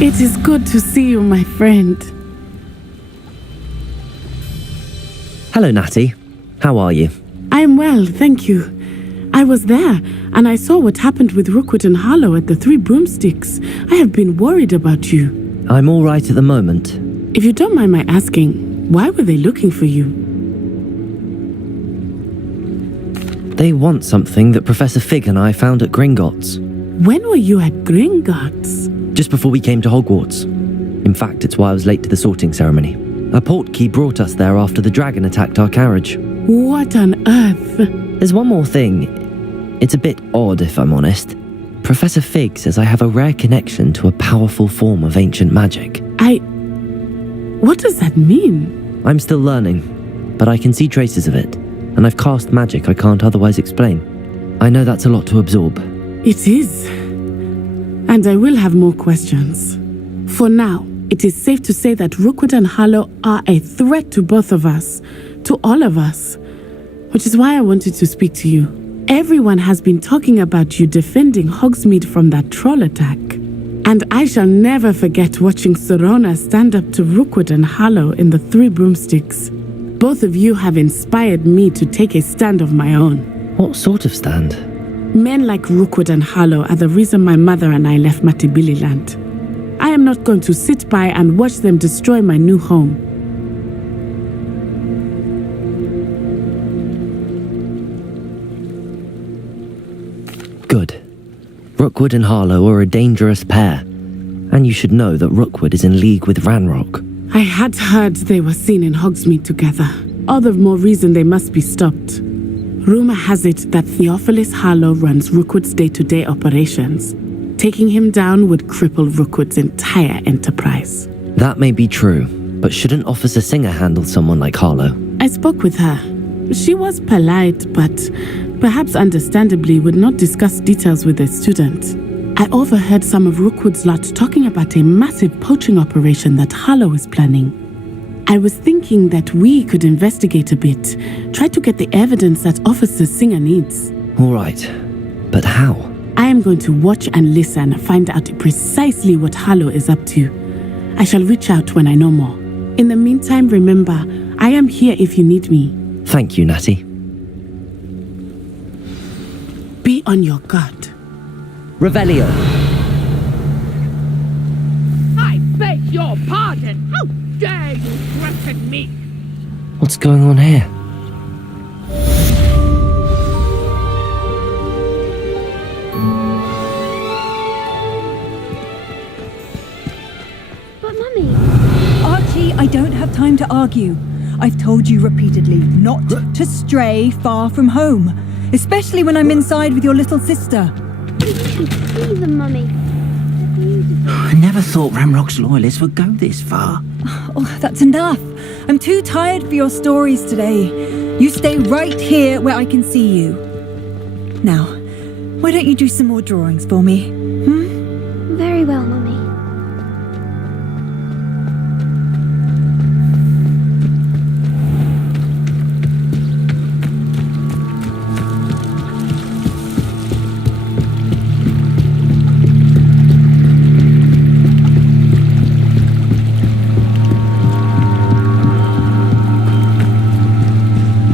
It is good to see you, my friend. Hello, Natty. How are you? I am well, thank you. I was there, and I saw what happened with Rookwood and Harlow at the Three Broomsticks. I have been worried about you. I'm all right at the moment. If you don't mind my asking, why were they looking for you? They want something that Professor Fig and I found at Gringotts. When were you at Gringotts? Just before we came to Hogwarts. In fact, it's why I was late to the sorting ceremony. A portkey brought us there after the dragon attacked our carriage. What on earth? There's one more thing. It's a bit odd, if I'm honest. Professor Fig says I have a rare connection to a powerful form of ancient magic. What does that mean? I'm still learning, but I can see traces of it, and I've cast magic I can't otherwise explain. I know that's a lot to absorb. It is. And I will have more questions. For now, it is safe to say that Rookwood and Harlow are a threat to both of us, to all of us, which is why I wanted to speak to you. Everyone has been talking about you defending Hogsmeade from that troll attack. And I shall never forget watching Sorona stand up to Rookwood and Harlow in the Three Broomsticks. Both of you have inspired me to take a stand of my own. What sort of stand? Men like Rookwood and Harlow are the reason my mother and I left Matibililand. I am not going to sit by and watch them destroy my new home. Good. Rookwood and Harlow are a dangerous pair, and you should know that Rookwood is in league with Ranrock. I had heard they were seen in Hogsmeade together. All the more reason they must be stopped. Rumor has it that Theophilus Harlow runs Rookwood's day-to-day operations. Taking him down would cripple Rookwood's entire enterprise. That may be true, but shouldn't Officer Singer handle someone like Harlow? I spoke with her. She was polite, but perhaps understandably would not discuss details with a student. I overheard some of Rookwood's lot talking about a massive poaching operation that Harlow is planning. I was thinking that we could investigate a bit, try to get the evidence that Officer Singer needs. All right, but how? I am going to watch and listen, find out precisely what Harlow is up to. I shall reach out when I know more. In the meantime, remember, I am here if you need me. Thank you, Natty. Be on your guard. Revelio. I beg your pardon! How dare you threaten me? What's going on here? But Mummy... Archie, I don't have time to argue. I've told you repeatedly not to stray far from home, especially when I'm inside with your little sister. You can see them, Mummy. I never thought Ranrock's loyalists would go this far. Oh, that's enough. I'm too tired for your stories today. You stay right here where I can see you. Now, why don't you do some more drawings for me? Very well, Mummy.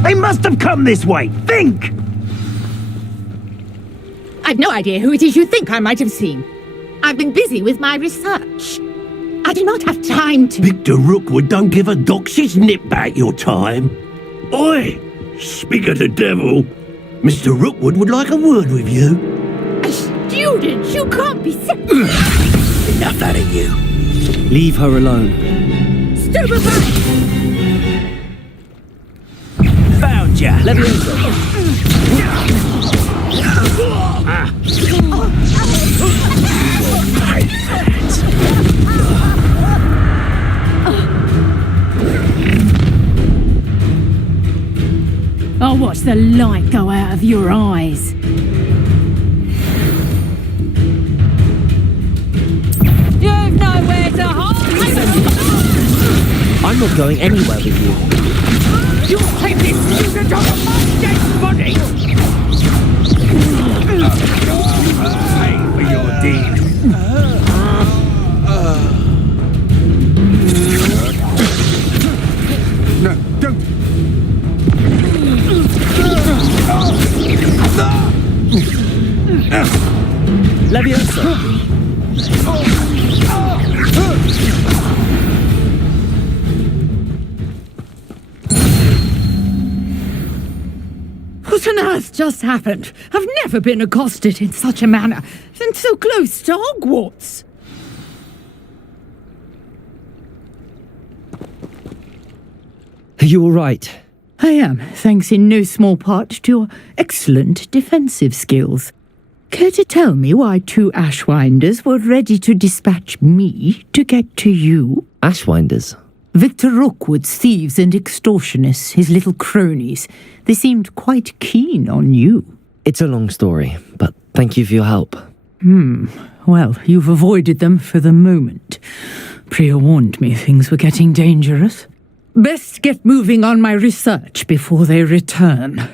They must have come this way! Think! I've no idea who it is you think I might have seen. I've been busy with my research. I do not have time to... Victor Rookwood don't give a doxy's nip back your time. Oi! Speak of the devil. Mr. Rookwood would like a word with you. A student? You can't be... Enough out of you. Leave her alone. Stupefy! Found ya! I'll watch the light go out of your eyes. You've nowhere to hide! I'm not going anywhere with you. You take this student off my dead body! Pay for your deed. What on earth just happened? I've never been accosted in such a manner, and so close to Hogwarts. Are you all right? I am, thanks in no small part to your excellent defensive skills. Care to tell me why 2 Ashwinders were ready to dispatch me to get to you? Ashwinders? Victor Rookwood's thieves and extortionists, his little cronies. They seemed quite keen on you. It's a long story, but thank you for your help. Well, you've avoided them for the moment. Priya warned me things were getting dangerous. Best get moving on my research before they return.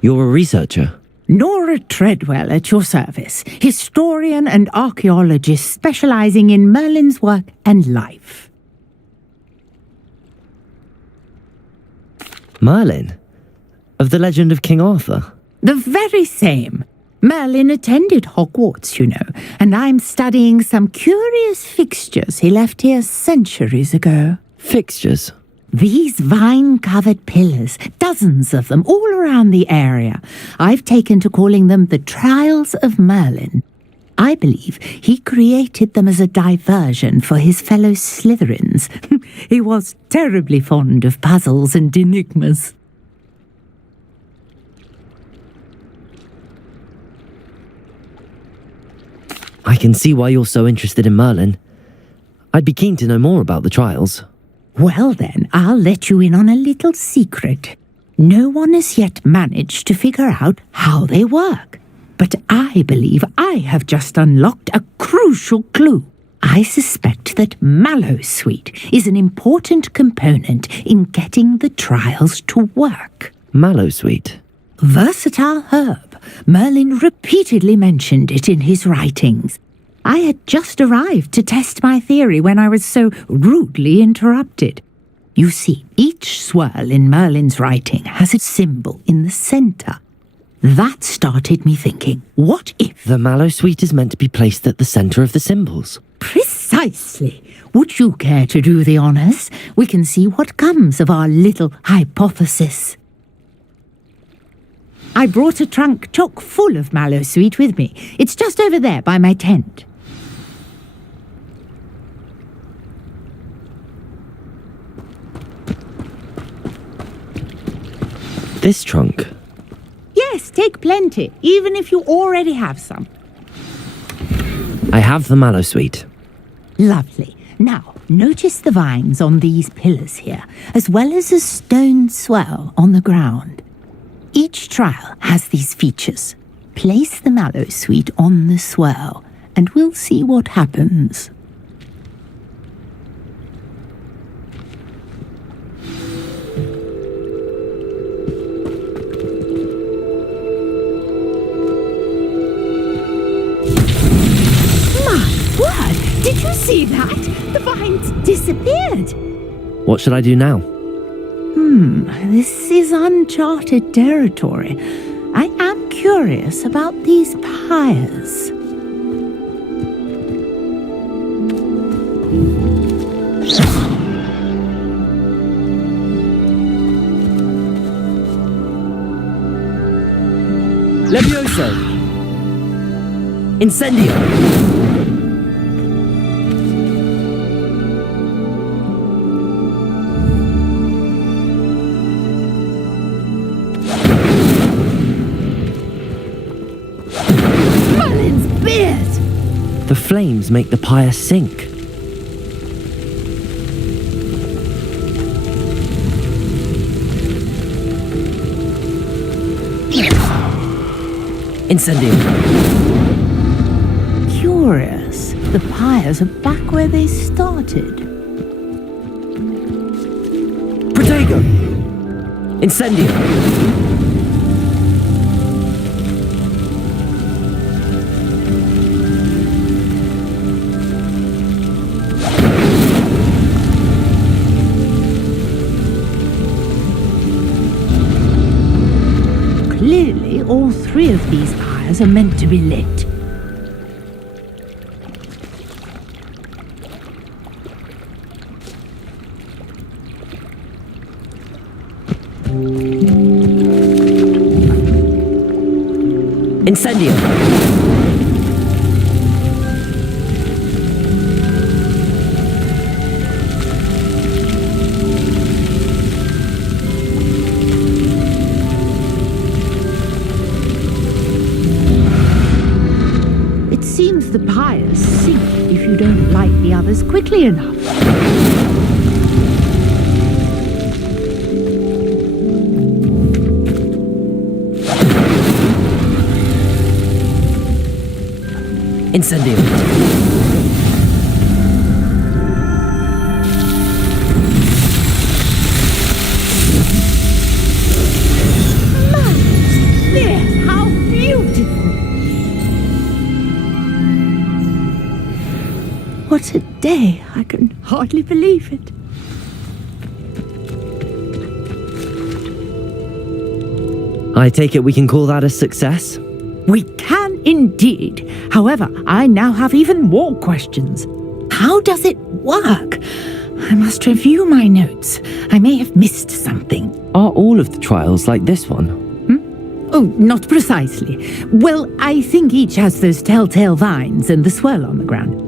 You're a researcher? Nora Treadwell at your service, historian and archaeologist specializing in Merlin's work and life. Merlin? Of the legend of King Arthur? The very same. Merlin attended Hogwarts, you know, and I'm studying some curious fixtures he left here centuries ago. Fixtures? These vine-covered pillars, dozens of them all around the area. I've taken to calling them the Trials of Merlin. I believe he created them as a diversion for his fellow Slytherins. He was terribly fond of puzzles and enigmas. I can see why you're so interested in Merlin. I'd be keen to know more about the trials. Well then, I'll let you in on a little secret. No one has yet managed to figure out how they work. But I believe I have just unlocked a crucial clue. I suspect that Mallowsweet is an important component in getting the trials to work. Mallowsweet? Versatile herb. Merlin repeatedly mentioned it in his writings. I had just arrived to test my theory when I was so rudely interrupted. You see, each swirl in Merlin's writing has its symbol in the center. That started me thinking, what if... The Mallowsweet is meant to be placed at the center of the symbols. Precisely. Would you care to do the honors? We can see what comes of our little hypothesis. I brought a trunk chock full of Mallowsweet with me. It's just over there by my tent. This trunk? Yes, take plenty, even if you already have some. I have the Mallowsweet. Lovely. Now, notice the vines on these pillars here, as well as a stone swell on the ground. Each trial has these features. Place the Mallowsweet on the swell, and we'll see what happens. My word! Did you see that? The vines disappeared. What should I do now? This is uncharted territory. I am curious about these pyres. Levioso! Incendio! The flames make the pyre sink. Incendio. Curious. The pyres are back where they started. Protego! Incendio! Clearly, all 3 of these pyres are meant to be lit. Incendio! It seems the pyres sink if you don't light the others quickly enough. Incendio! There, how beautiful! What a day! I can hardly believe it. I take it we can call that a success? We can indeed. However, I now have even more questions. How does it work? I must review my notes. I may have missed something. Are all of the trials like this one? Oh, not precisely. Well, I think each has those telltale vines and the swirl on the ground.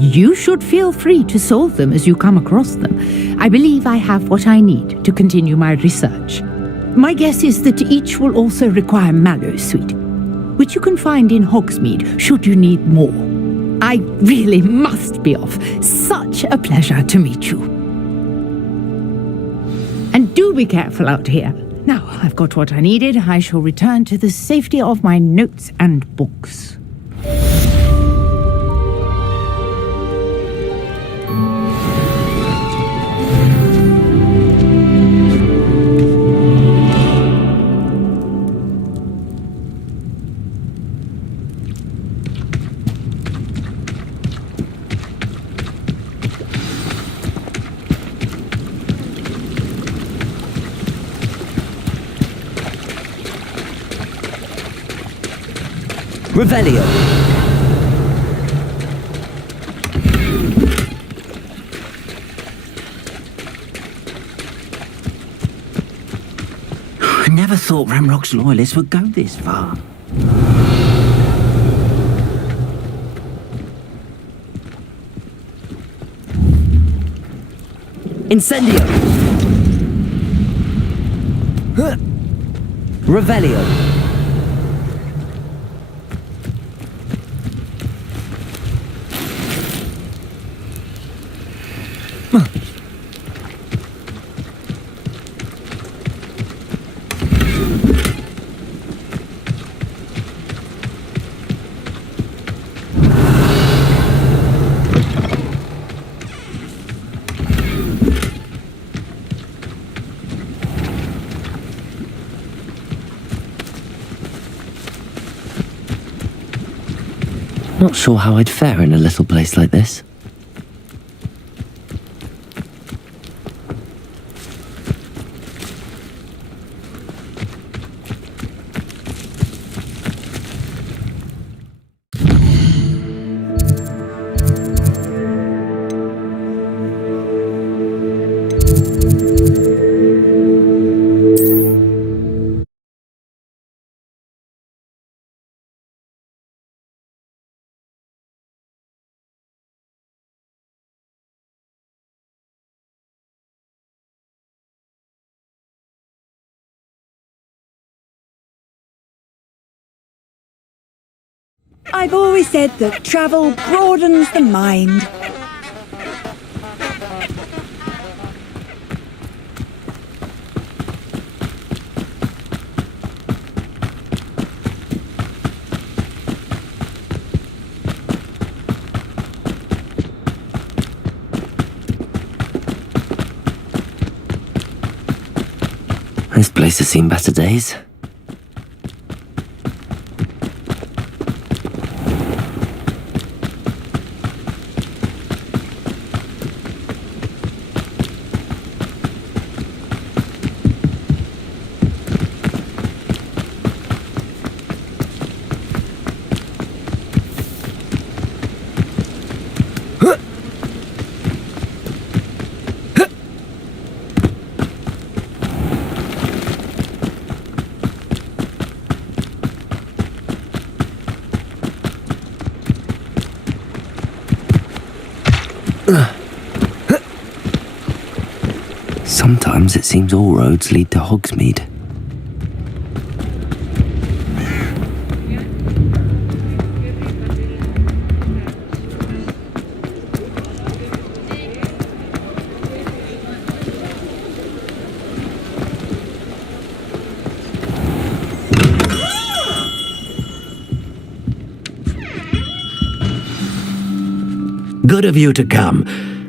You should feel free to solve them as you come across them. I believe I have what I need to continue my research. My guess is that each will also require mallow sweet, which you can find in Hogsmeade should you need more. I really must be off. Such a pleasure to meet you. And do be careful out here. Now I've got what I needed, I shall return to the safety of my notes and books. Revelio! I never thought Ramrock's loyalists would go this far. Incendio! Revelio! Not sure how I'd fare in a little place like this. I've always said that travel broadens the mind. This place has seen better days. Sometimes it seems all roads lead to Hogsmeade. Good of you to come.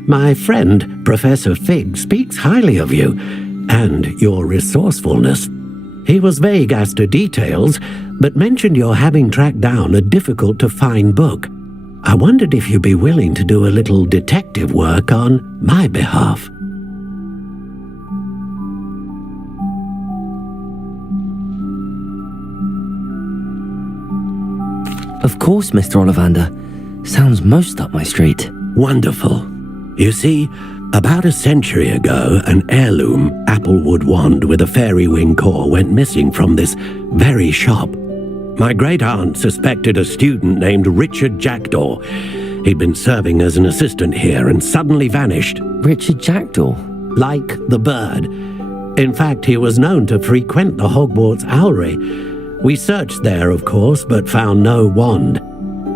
My friend, Professor Fig, speaks highly of you and your resourcefulness. He was vague as to details, but mentioned your having tracked down a difficult-to-find book. I wondered if you'd be willing to do a little detective work on my behalf. Of course, Mr. Ollivander. Sounds most up my street. Wonderful. You see, about a century ago, an heirloom applewood wand with a fairy wing core went missing from this very shop. My great-aunt suspected a student named Richard Jackdaw. He'd been serving as an assistant here and suddenly vanished. Richard Jackdaw? Like the bird. In fact, he was known to frequent the Hogwarts Owlery. We searched there, of course, but found no wand.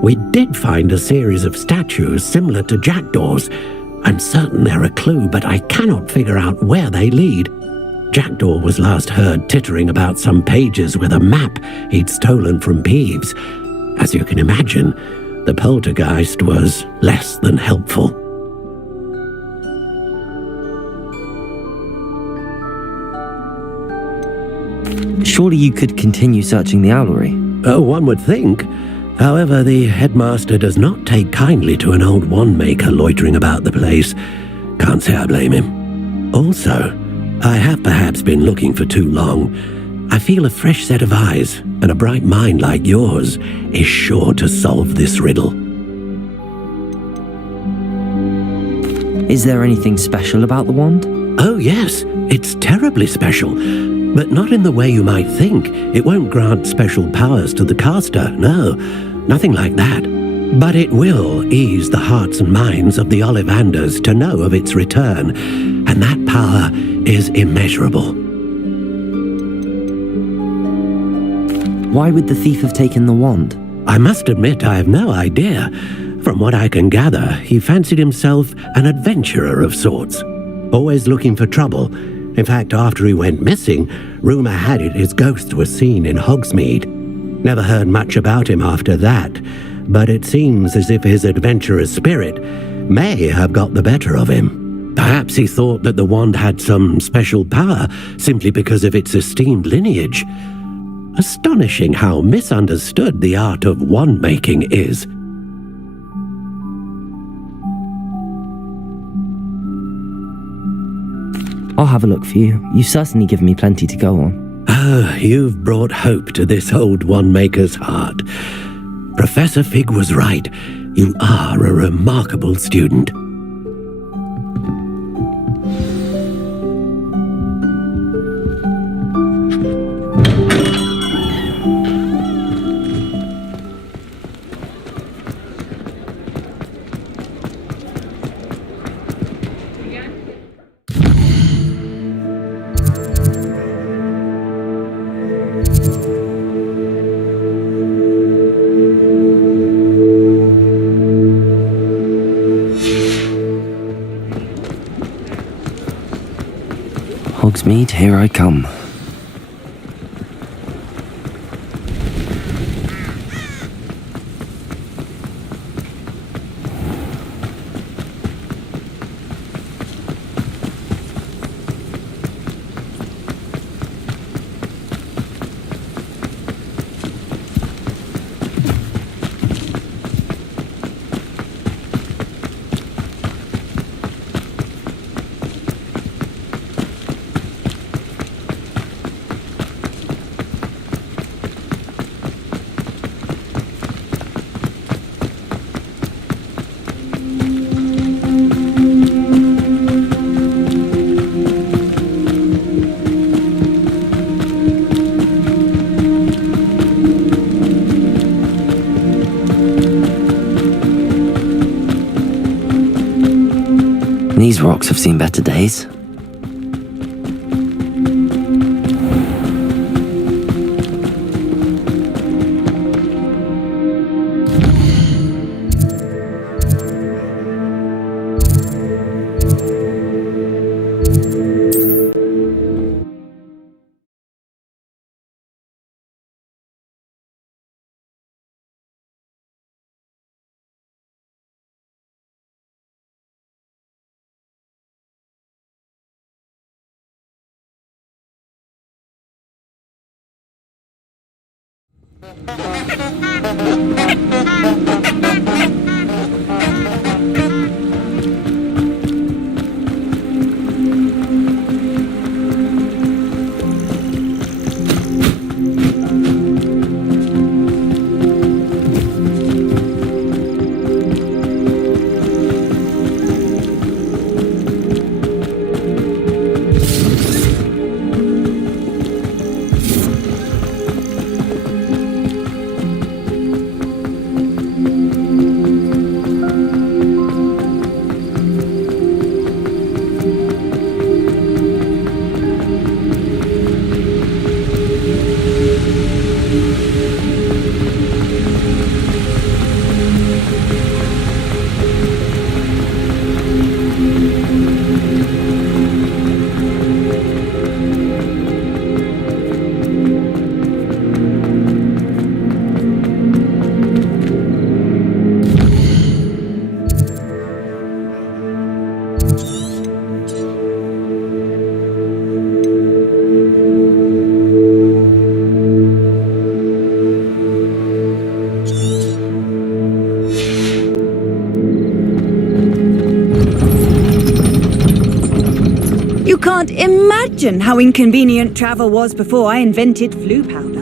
We did find a series of statues similar to Jackdaw's. I'm certain they're a clue, but I cannot figure out where they lead. Jackdaw was last heard tittering about some pages with a map he'd stolen from Peeves. As you can imagine, the poltergeist was less than helpful. Surely you could continue searching the owlery. Oh, one would think. However, the headmaster does not take kindly to an old wand maker loitering about the place. Can't say I blame him. Also, I have perhaps been looking for too long. I feel a fresh set of eyes and a bright mind like yours is sure to solve this riddle. Is there anything special about the wand? Oh yes, it's terribly special. But not in the way you might think. It won't grant special powers to the caster, no. Nothing like that. But it will ease the hearts and minds of the Ollivanders to know of its return, and that power is immeasurable. Why would the thief have taken the wand? I must admit I have no idea. From what I can gather, he fancied himself an adventurer of sorts, always looking for trouble. In fact, after he went missing, rumour had it his ghost was seen in Hogsmeade. Never heard much about him after that, but it seems as if his adventurous spirit may have got the better of him. Perhaps he thought that the wand had some special power simply because of its esteemed lineage. Astonishing how misunderstood the art of wand-making is. I'll have a look for you. You've certainly given me plenty to go on. Oh, you've brought hope to this old wand-maker's heart. Professor Fig was right. You are a remarkable student. Hogsmeade, here I come. These rocks have seen better days. Can't imagine how inconvenient travel was before I invented flu powder.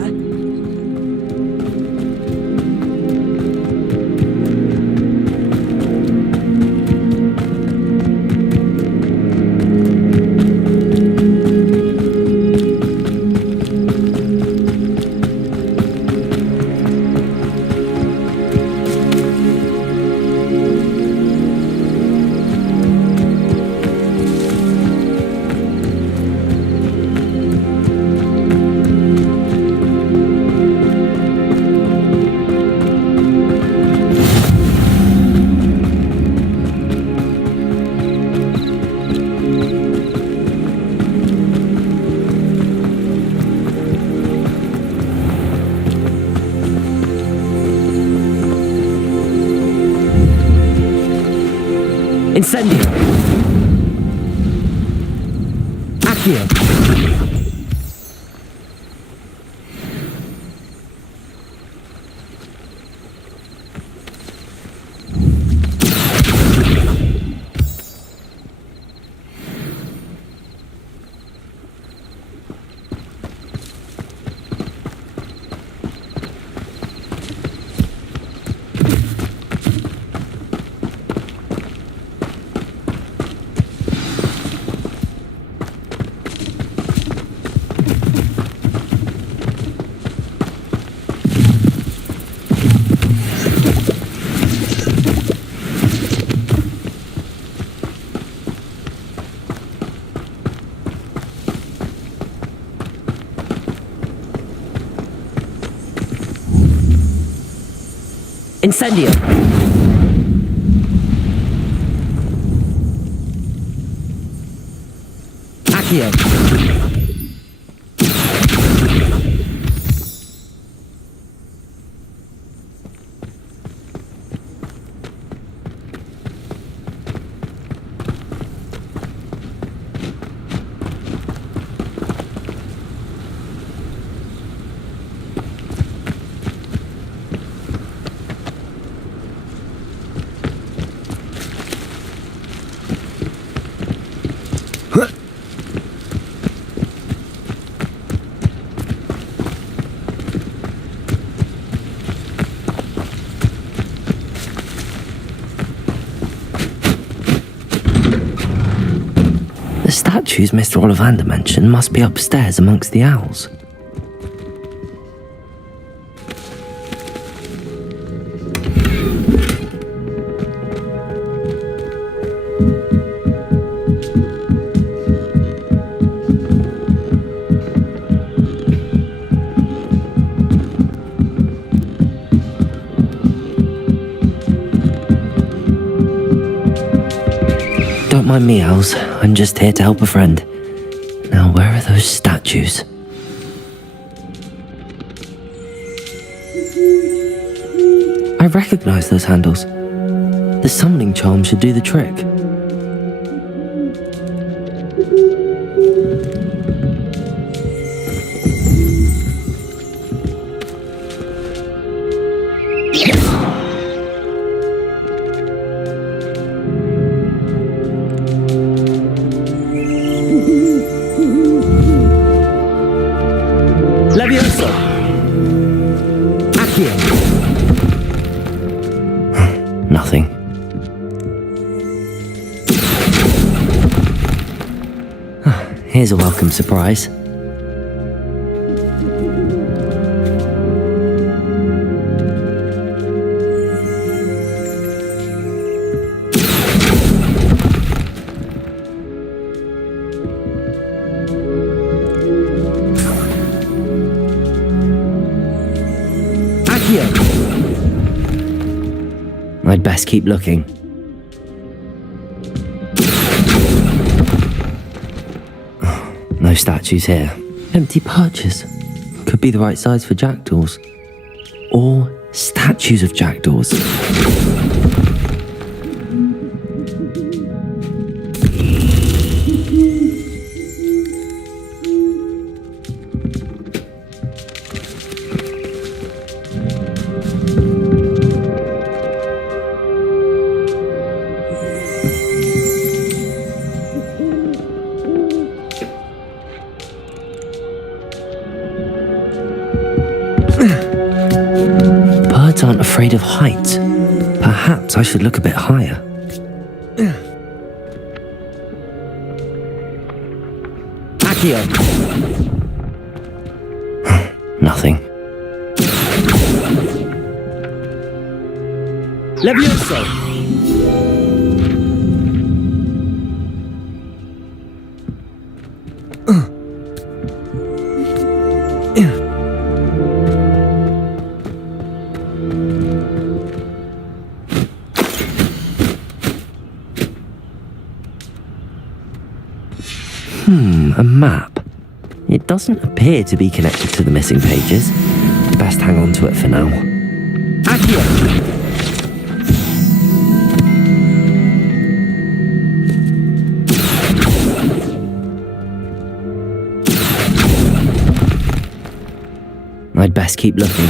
Incendio! Accio! Incendio! Accio! The statues Mr. Ollivander mentioned must be upstairs amongst the owls. mind me, Owls. I'm just here to help a friend. Now, where are those statues? I recognize those handles. The summoning charm should do the trick. Levioso! Accio! Nothing. Here's a welcome surprise. I'd best keep looking. No statues here. Empty perches. Could be the right size for jackdaws. Or statues of jackdaws. Birds aren't afraid of heights. Perhaps I should look a bit higher. Accio! Nothing. Levioso! A map. It doesn't appear to be connected to the missing pages. Best hang on to it for now. Accio! I'd best keep looking.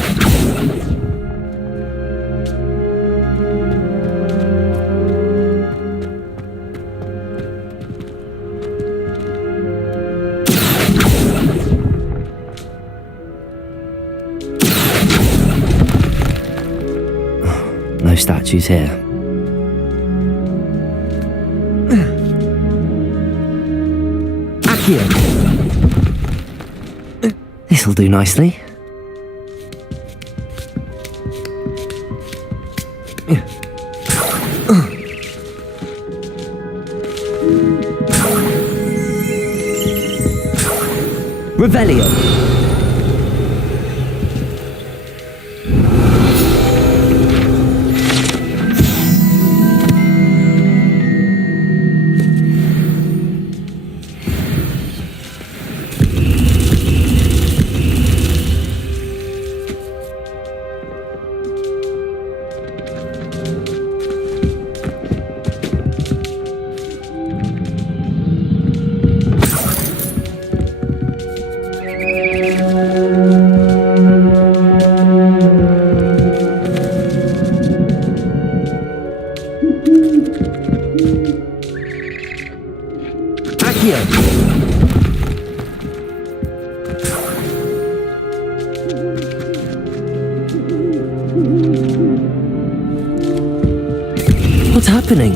No statues here. Accio! This'll do nicely. Revelio! What's happening?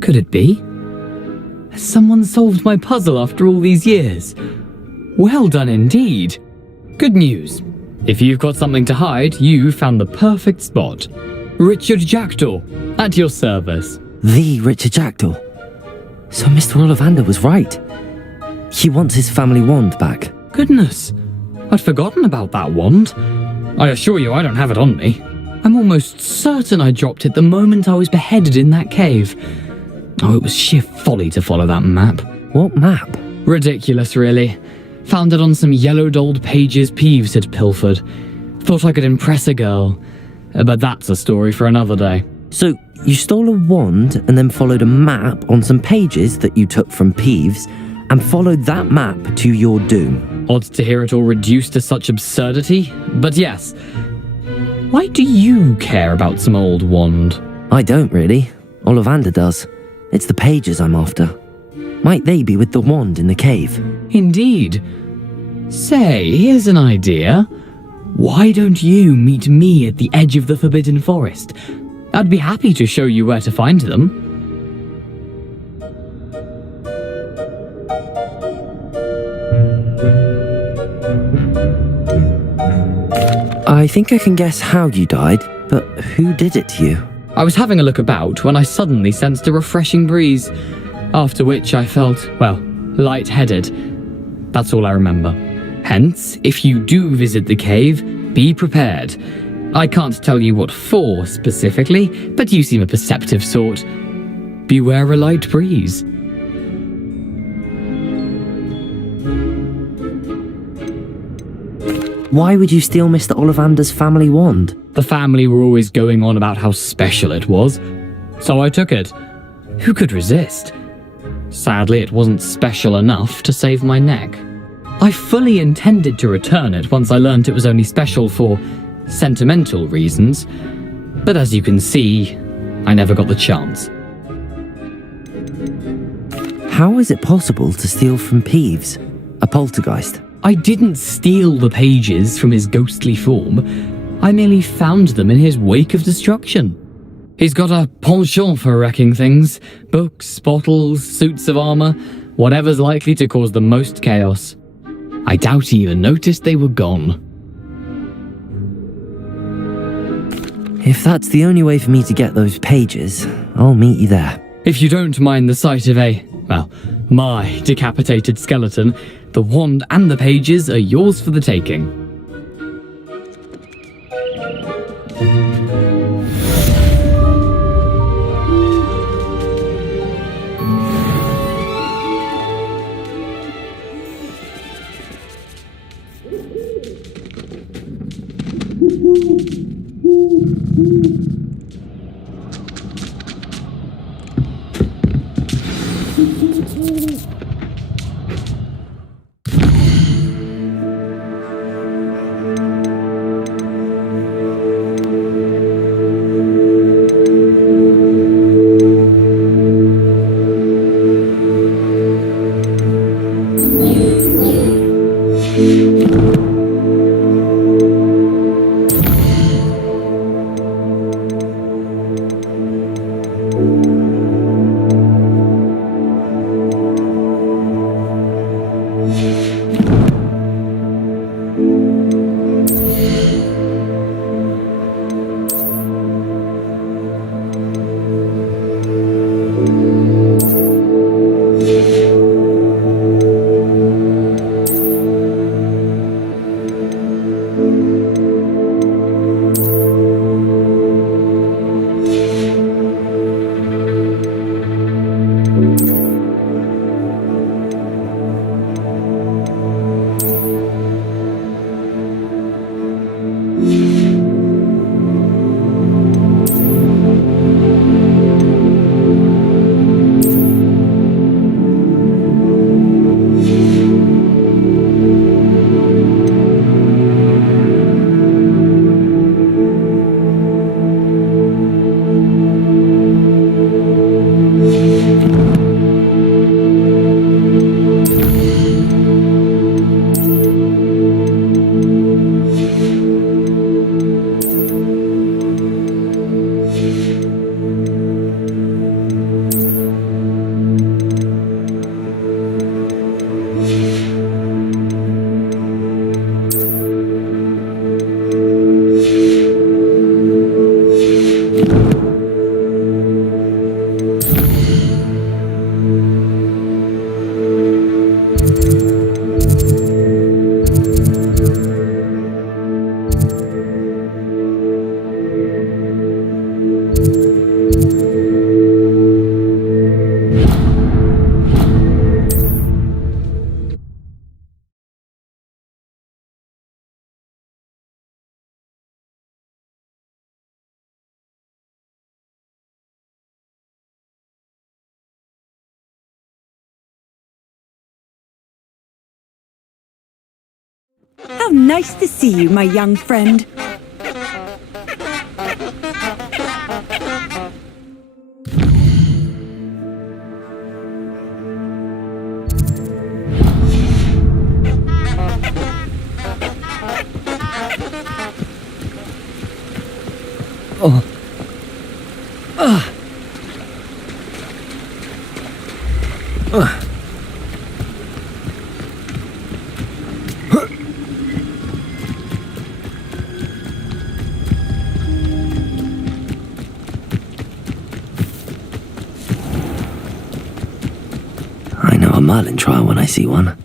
Could it be? Someone solved my puzzle after all these years. Well done indeed. Good news. If you've got something to hide, you found the perfect spot. Richard Jackdaw, at your service. The Richard Jackdaw. So Mr. Ollivander was right. He wants his family wand back. Goodness, I'd forgotten about that wand. I assure you I don't have it on me. I'm almost certain I dropped it the moment I was beheaded in that cave. Oh, it was sheer folly to follow that map. What map? Ridiculous, really. Found it on some yellowed old pages Peeves had pilfered. Thought I could impress a girl. But that's a story for another day. So you stole a wand and then followed a map on some pages that you took from Peeves and followed that map to your doom. Odd to hear it all reduced to such absurdity, but yes. Why do you care about some old wand? I don't really. Ollivander does. It's the pages I'm after. Might they be with the wand in the cave? Indeed. Say, here's an idea. Why don't you meet me at the edge of the Forbidden Forest? I'd be happy to show you where to find them. I think I can guess how you died, but who did it to you? I was having a look about when I suddenly sensed a refreshing breeze, after which I felt, well, lightheaded. That's all I remember. Hence, if you do visit the cave, be prepared. I can't tell you what for specifically, but you seem a perceptive sort. Beware a light breeze. Why would you steal Mr. Ollivander's family wand? The family were always going on about how special it was, so I took it. Who could resist? Sadly, it wasn't special enough to save my neck. I fully intended to return it once I learned it was only special for sentimental reasons, but as you can see, I never got the chance. How is it possible to steal from Peeves, a poltergeist? I didn't steal the pages from his ghostly form. I merely found them in his wake of destruction. He's got a penchant for wrecking things. Books, bottles, suits of armor, whatever's likely to cause the most chaos. I doubt he even noticed they were gone. If that's the only way for me to get those pages, I'll meet you there. If you don't mind the sight of my decapitated skeleton, the wand and the pages are yours for the taking. How nice to see you, my young friend. I know a Merlin trial when I see one.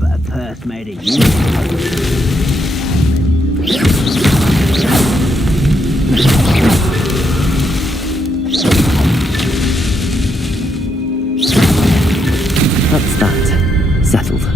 But a purse made of you. That's that. Settled.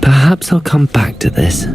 Perhaps I'll come back to this.